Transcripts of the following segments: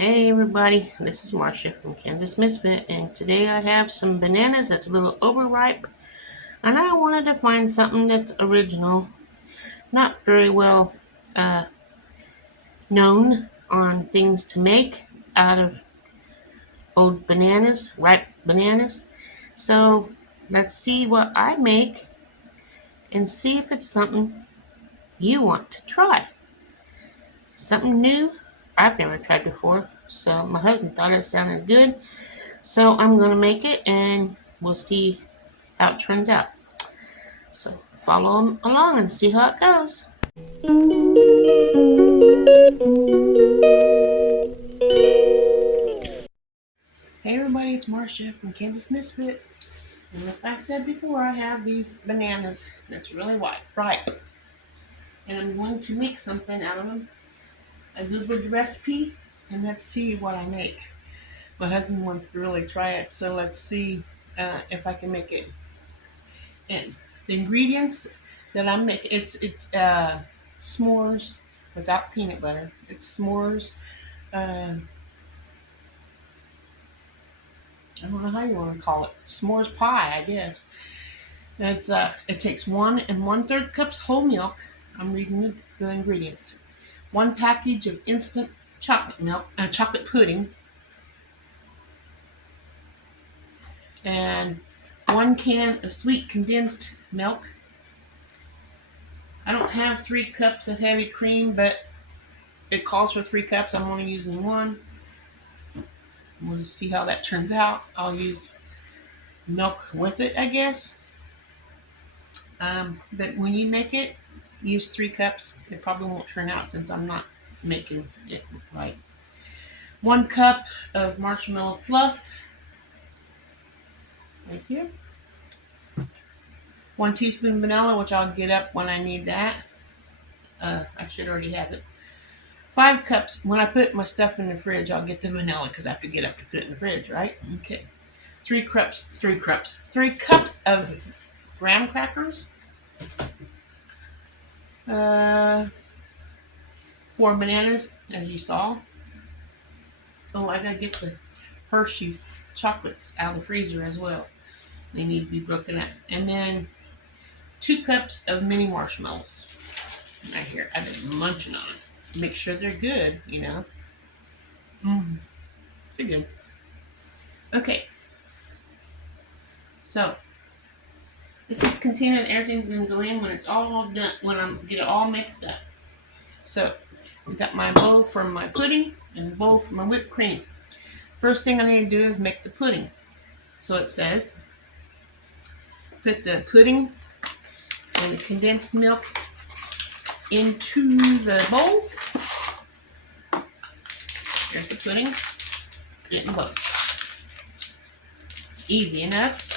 Hey everybody, this is Marcia from Kansas Misfit, and today I have some bananas that's a little overripe, and I wanted to find something that's original, not very well uh, known on things to make out of old bananas, ripe bananas. So let's see what I make and see if it's something you want to try. Something new I've never tried before, so my husband thought it sounded good. So I'm going to make it and we'll see how it turns out. So follow along and see how it goes. Hey everybody, it's Marcia from Kansas Misfit. And like I said before, I have these bananas that's really ripe. And I'm going to make something out of them. I googled the recipe and let's see what I make. My husband wants to really try it, so let's see if I can make it. And the ingredients that I'm making, it's s'mores without peanut butter. It's s'mores. I don't know how you want to call it. S'mores pie, I guess. It takes 1 1/3 cups whole milk. I'm reading the ingredients. 1 package of instant chocolate milk, chocolate pudding, and 1 can of sweet condensed milk. I don't have 3 cups of heavy cream, but it calls for 3 cups. I'm only using one. We'll see how that turns out. I'll use milk with it, I guess. But when you make it, use 3 cups. It probably won't turn out since I'm not making it right. 1 cup of marshmallow fluff, right here. 1 teaspoon vanilla, which I'll get up when I need that. I should already have it. 5 cups. When I put my stuff in the fridge, I'll get the vanilla because I have to get up to put it in the fridge, right? Okay. 3 cups of graham crackers. 4 bananas, as you saw. Oh, I gotta get the Hershey's chocolates out of the freezer as well. They need to be broken up. And then 2 cups of mini marshmallows. Right here, I've been munching on them. Make sure they're good, you know. They're good. Okay. So this is containing everything's gonna go in when it's all done. When I get it all mixed up. So I got my bowl for my pudding and a bowl for my whipped cream. First thing I need to do is make the pudding. So it says, put the pudding and the condensed milk into the bowl. There's the pudding. Get in the bowl. Easy enough.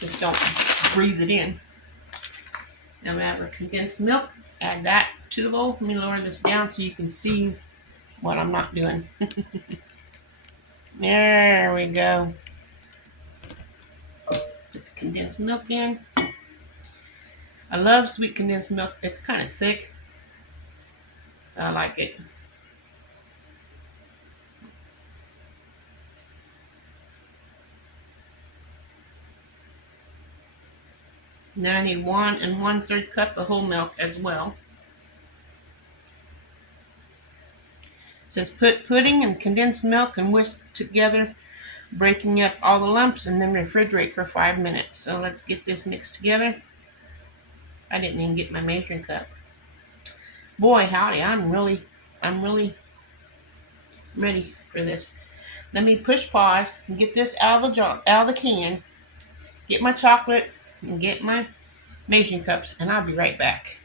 Just don't breathe it in. Now we have our condensed milk. Add that to the bowl. Let me lower this down so you can see what I'm not doing. There we go. Put the condensed milk in. I love sweet condensed milk. It's kind of thick. I like it. Then I need 1 1/3 cup of whole milk as well. It says put pudding and condensed milk and whisk together, breaking up all the lumps, and then refrigerate for 5 minutes. So let's get this mixed together. I didn't even get my measuring cup. Boy, howdy, I'm really ready for this. Let me push pause and get this out of the can, get my chocolate, and get my measuring cups, and I'll be right back.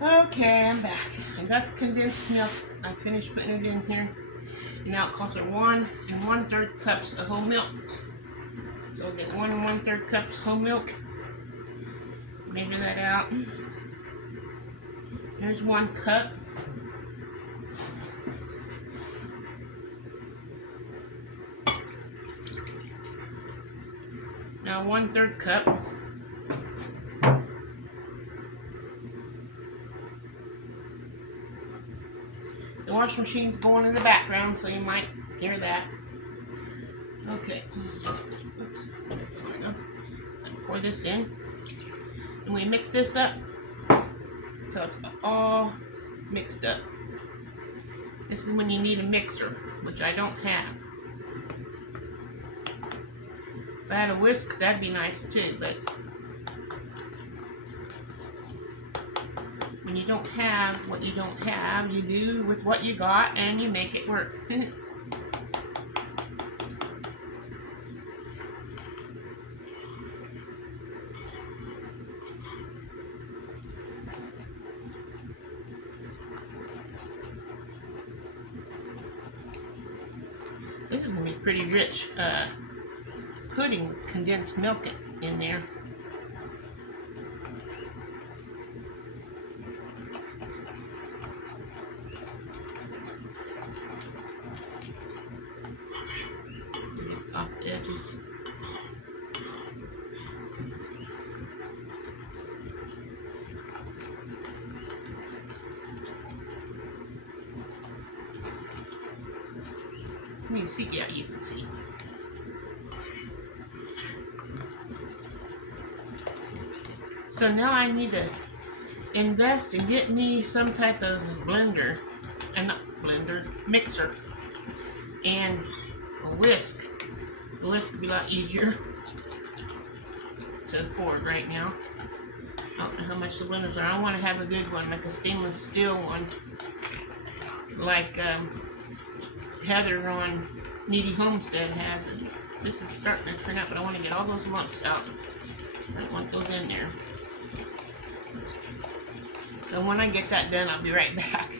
Okay, I'm back. I got the condensed milk. I finished putting it in here. And now it calls for 1 1/3 cups of whole milk. So I'll get 1 1/3 cups whole milk. Measure that out. There's 1 cup. Now 1/3 cup. The washing machine's going in the background, so you might hear that. Okay. Oops. There we go. Pour this in. And we mix this up until it's all mixed up. This is when you need a mixer, which I don't have. If I had a whisk, that'd be nice too, but when you don't have what you don't have, you do with what you got and you make it work. This is going to be pretty rich pudding with condensed milk in there. Get off the edges. Can you see? Yeah, you can see. So now I need to invest and get me some type of blender, and not blender, mixer, and a whisk. The whisk would be a lot easier to afford right now. I don't know how much the blenders are. I want to have a good one, like a stainless steel one, like Heather on Needy Homestead has. This is starting to turn out, but I want to get all those lumps out. I don't want those in there. So when I get that done, I'll be right back.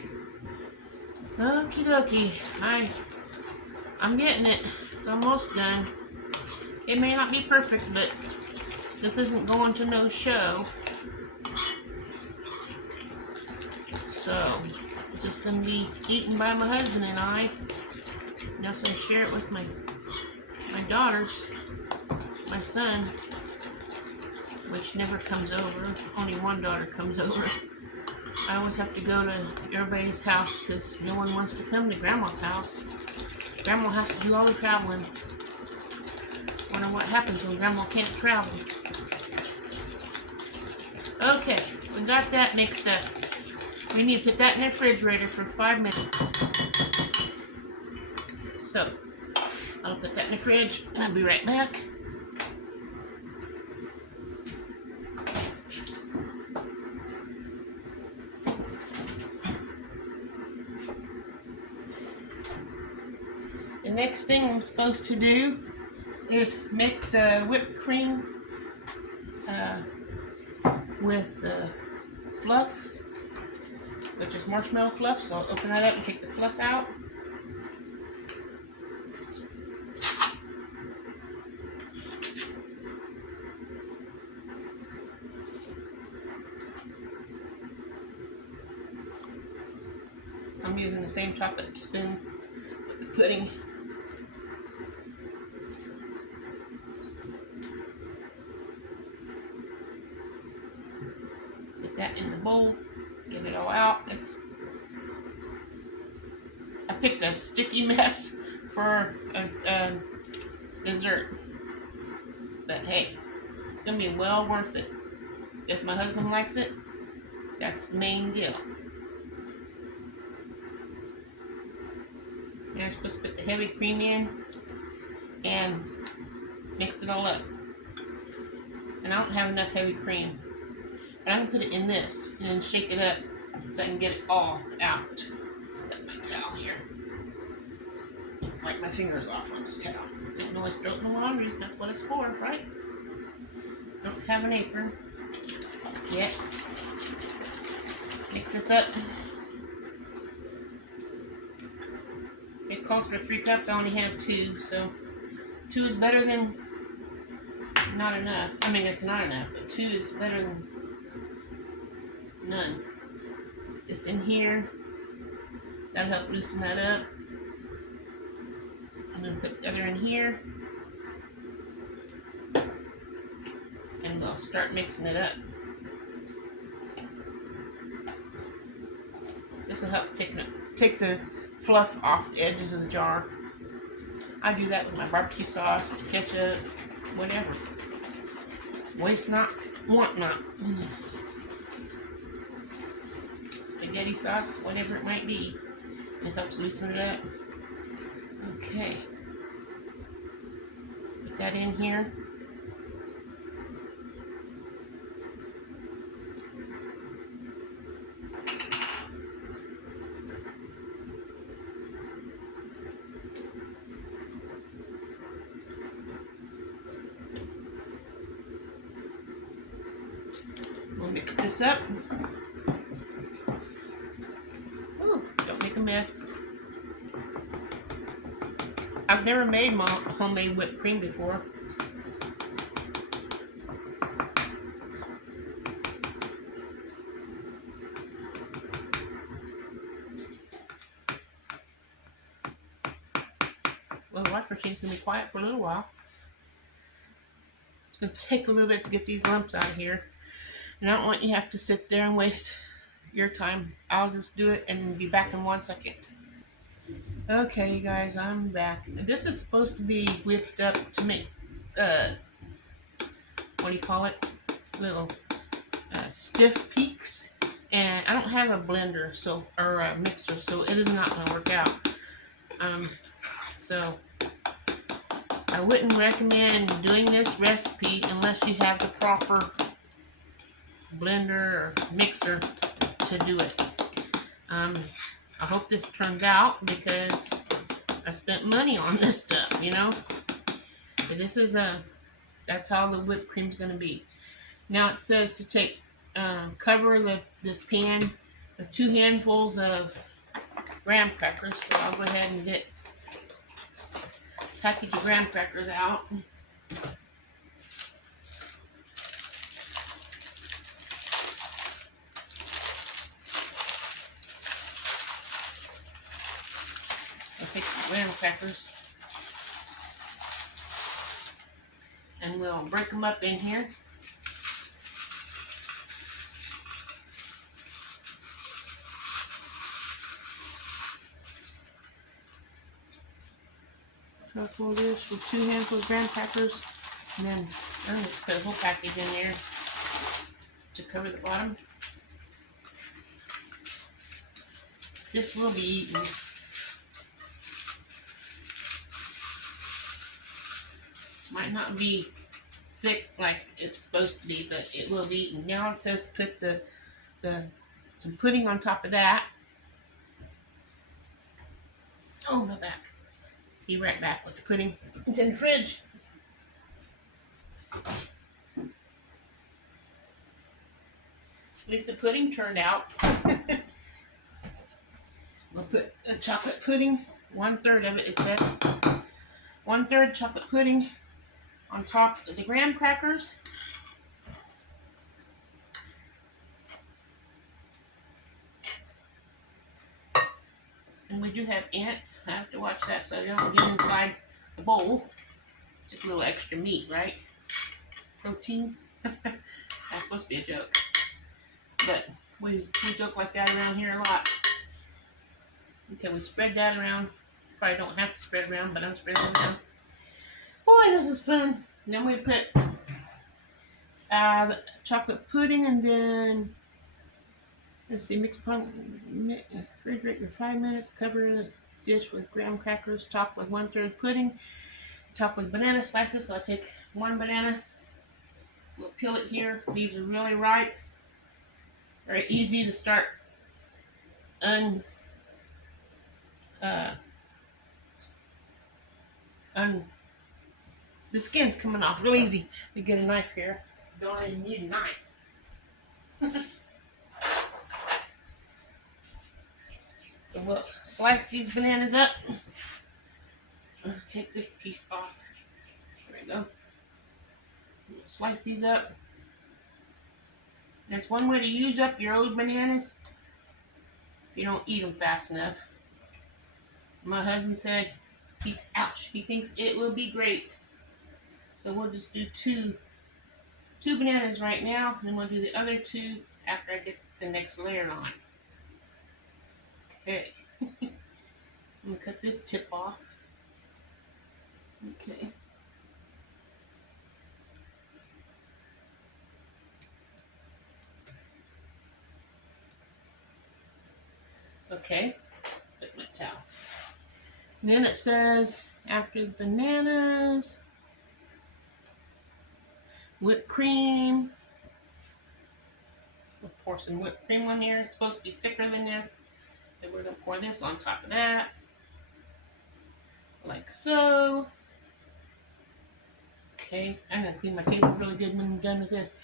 Okie dokie. I'm getting it. It's almost done. It may not be perfect, but this isn't going to no show. So, it's just going to be eaten by my husband and I. Unless I share it with my daughters, my son, which never comes over. Only one daughter comes over. I always have to go to everybody's house because no one wants to come to Grandma's house. Grandma has to do all the traveling. Wonder what happens when Grandma can't travel. Okay, we got that mixed up. We need to put that in the refrigerator for 5 minutes. So, I'll put that in the fridge and I'll be right back. The next thing I'm supposed to do is make the whipped cream with the fluff, which is marshmallow fluff. So I'll open that up and take the fluff out. I'm using the same chocolate spoon with the pudding. Put that in the bowl, get it all out. I picked a sticky mess for a dessert, but hey, it's gonna be well worth it. If my husband likes it, that's the main deal. Now I'm supposed to put the heavy cream in and mix it all up. And I don't have enough heavy cream. But I can put it in this and then shake it up so I can get it all out. Got my towel here. Wipe my fingers off on this towel. Didn't always throw it in the laundry. That's what it's for, right? Don't have an apron yet. Mix this up. It calls for 3 cups. I only have 2, so 2 is better than not enough. I mean, it's not enough, but 2 is better than none. Put this in here. That'll help loosen that up. I'm going to put the other in here. And the I'll start mixing it up. This will help take the fluff off the edges of the jar. I do that with my barbecue sauce, ketchup, whatever. Waste not, want not. Spaghetti sauce, whatever it might be. It helps loosen it up. Okay. Put that in here. We'll mix this up. Ooh, don't make a mess. I've never made my homemade whipped cream before. Well, the wash machine's going to be quiet for a little while. It's going to take a little bit to get these lumps out of here. And I don't want you to have to sit there and waste your time. I'll just do it and be back in 1 second. Okay, you guys, I'm back. This is supposed to be whipped up to make, what do you call it? Little stiff peaks. And I don't have a blender, or a mixer, so it is not going to work out. So I wouldn't recommend doing this recipe unless you have the proper blender or mixer to do it. I hope this turns out because I spent money on this stuff, you know. But this is that's how the whipped cream's going to be. Now it says to take cover this pan with 2 handfuls of graham crackers. So I'll go ahead and get a package of graham crackers out. I'll take the graham crackers and we'll break them up in here. Truffle this with 2 handfuls of graham crackers, and then I'm just put a whole package in there to cover the bottom. This will be eaten. Might not be thick like it's supposed to be, but it will be eaten. Now it says to put some pudding on top of that. Oh, my back. Be right back with the pudding. It's in the fridge. At least the pudding turned out. We'll put a chocolate pudding, 1/3 of it, it says. 1/3 chocolate pudding on top of the graham crackers. And we do have ants. I have to watch that so they don't get inside the bowl. Just a little extra meat, right? Protein. That's supposed to be a joke. But we joke like that around here a lot. Okay, we spread that around. Probably don't have to spread around, but I'm spreading it around. Boy, this is fun. And then we put the chocolate pudding, and then let's see, refrigerate for 5 minutes. Cover the dish with graham crackers, top with 1/3 pudding, top with banana slices. So I take 1 banana. We'll peel it here. These are really ripe. Very easy to start the skin's coming off real easy. We get a knife here. Don't even need a knife. So we'll slice these bananas up. Take this piece off. There we go. Slice these up. That's one way to use up your old bananas if you don't eat them fast enough. My husband said, he thinks it will be great. So we'll just do 2 2 bananas right now, and then we'll do the other 2 after I get the next layer on. Okay. I'm gonna cut this tip off. Okay. Okay. Put my towel. And then it says after the bananas, whipped cream. We'll pour some whipped cream on here. It's supposed to be thicker than this. Then we're gonna pour this on top of that. Like so. Okay, I'm gonna clean my table really good when I'm done with this.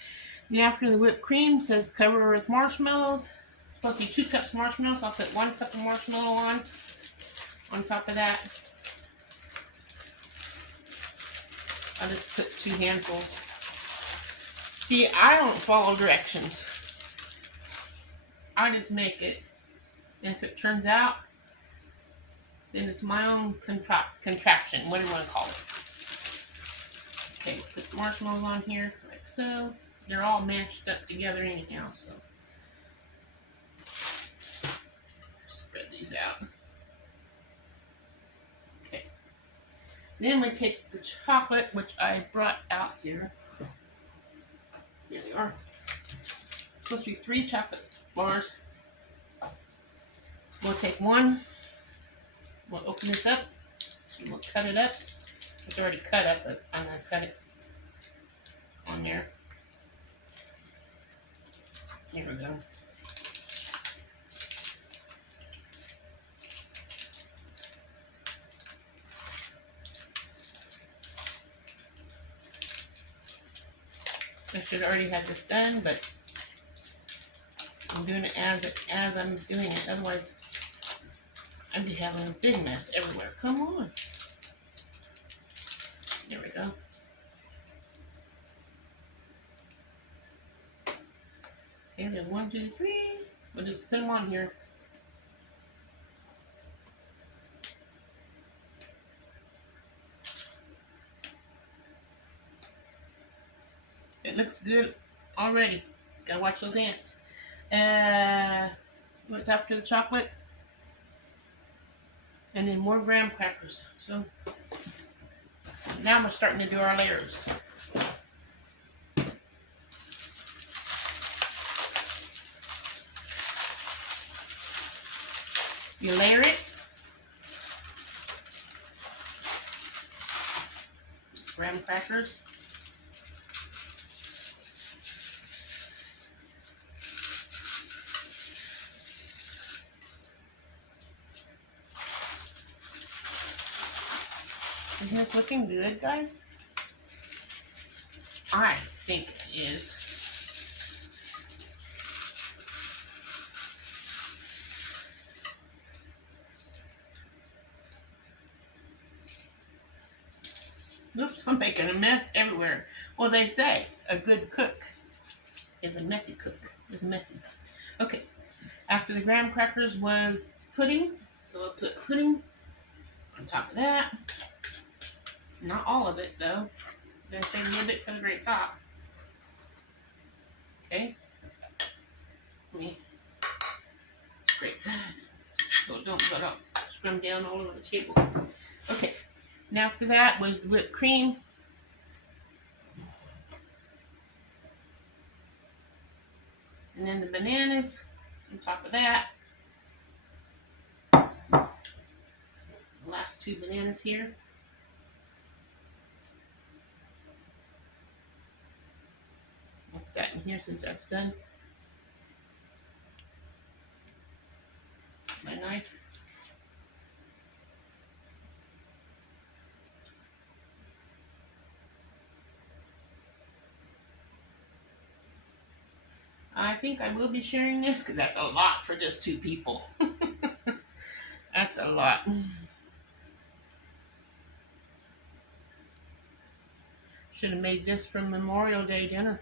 And after the whipped cream, says cover with marshmallows. It's supposed to be 2 cups marshmallows, so I'll put 1 cup of marshmallow on top of that. I'll just put 2 handfuls. See, I don't follow directions. I just make it. And if it turns out, then it's my own contraption, whatever you want to call it. Okay, put the marshmallows on here, like so. They're all mashed up together anyhow, so. Spread these out. Okay. Then we take the chocolate, which I brought out here. Here they are. It's supposed to be 3 chocolate bars. We'll take 1. We'll open this up. And we'll cut it up. It's already cut up, but I'm going to cut it on there. Here we go. I should already have this done, but I'm doing it as I'm doing it. Otherwise, I'd be having a big mess everywhere. Come on. There we go. Okay, there's 1, 2, 3. We'll just put them on here. It looks good already. Gotta watch those ants. What's after the chocolate? And then more graham crackers. So now we're starting to do our layers. You layer it. Graham crackers. Isn't this looking good, guys? I think it is. Oops, I'm making a mess everywhere. Well, they say a good cook is a messy cook. It's messy. Okay. After the graham crackers was pudding. So I'll put pudding on top of that. Not all of it, though. I'm going to save a little bit for the very top. Okay. Let me scrape that so it don't go up, scrum down all over the table. Okay. And after that was the whipped cream. And then the bananas on top of that. The last 2 bananas here. Put that in here since that's done. My knife. I think I will be sharing this because that's a lot for just 2 people. That's a lot. Should have made this for Memorial Day dinner.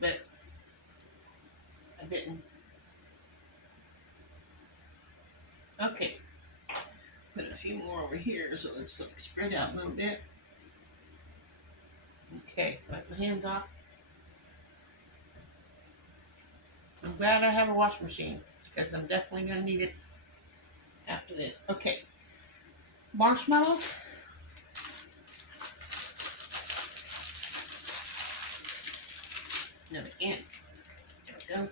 But I didn't. Okay. Put a few more over here so it's spread out a little bit. Okay. Okay, wipe my hands off. I'm glad I have a washing machine because I'm definitely going to need it after this. Okay, marshmallows. Another ant. There we go.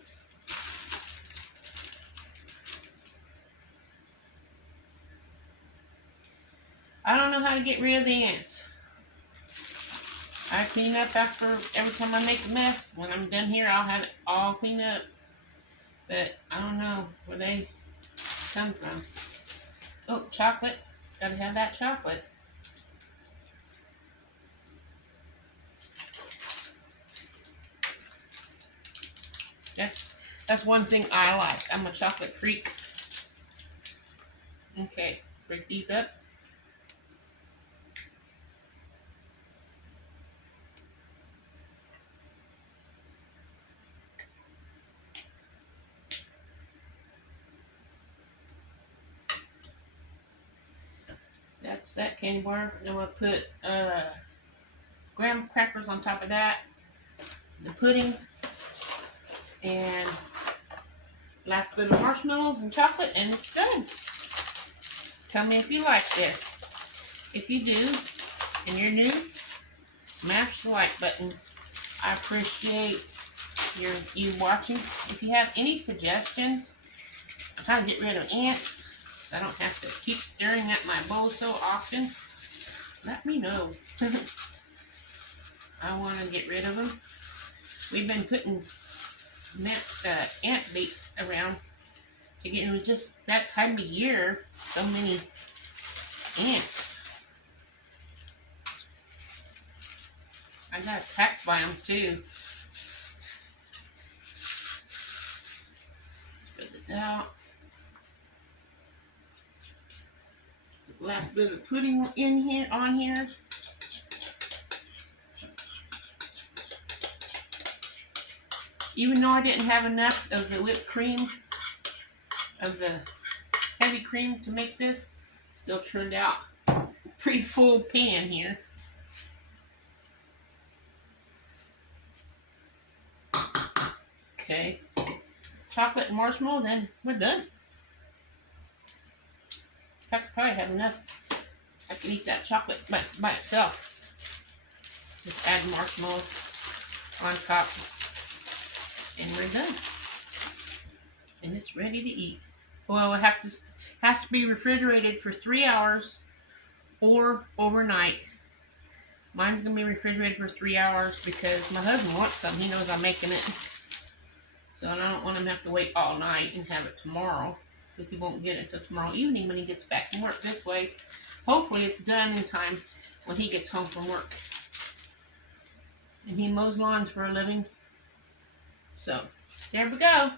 I don't know how to get rid of the ants. I clean up after every time I make a mess. When I'm done here, I'll have it all cleaned up. But I don't know where they come from. Oh, chocolate. Gotta have that chocolate. That's one thing I like. I'm a chocolate freak. Okay, break these up. That's that candy bar. Then we'll put graham crackers on top of that. The pudding. And last bit of marshmallows and chocolate, and it's done. Tell me if you like this. If you do, and you're new, smash the like button. I appreciate you watching. If you have any suggestions on how to get rid of ants, so I don't have to keep staring at my bowl so often, let me know. I want to get rid of them. We've been putting ant bait around to get in just that time of year. So many ants. I got attacked by them too. Spread this out. This last bit of pudding in here, on here. Even though I didn't have enough of the whipped cream, of the heavy cream to make this, still turned out pretty full pan here. Okay, chocolate and marshmallows, and we're done. I could probably have enough. I can eat that chocolate by itself. Just add marshmallows on top, and we're done. And it's ready to eat. Well, it has to be refrigerated for 3 hours or overnight. Mine's gonna be refrigerated for 3 hours because my husband wants some. He knows I'm making it, so I don't want him to have to wait all night and have it tomorrow, because he won't get it until tomorrow evening when he gets back from work. This way, hopefully it's done in time when he gets home from work. And he mows lawns for a living. So, there we go.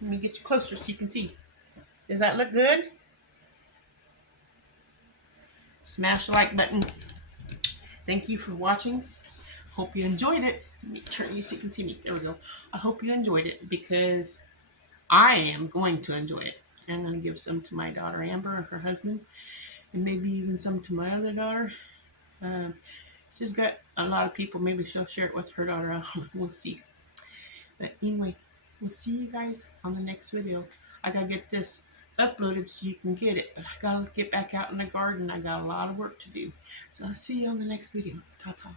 Let me get you closer so you can see. Does that look good? Smash the like button. Thank you for watching. Hope you enjoyed it. Let me turn you so you can see me. There we go. I hope you enjoyed it, because I am going to enjoy it. I'm going to give some to my daughter Amber and her husband, and maybe even some to my other daughter. She's got a lot of people. Maybe she'll share it with her daughter. We'll see. But anyway, we'll see you guys on the next video. I gotta get this uploaded so you can get it. But I gotta get back out in the garden. I got a lot of work to do. So I'll see you on the next video. Ta-ta.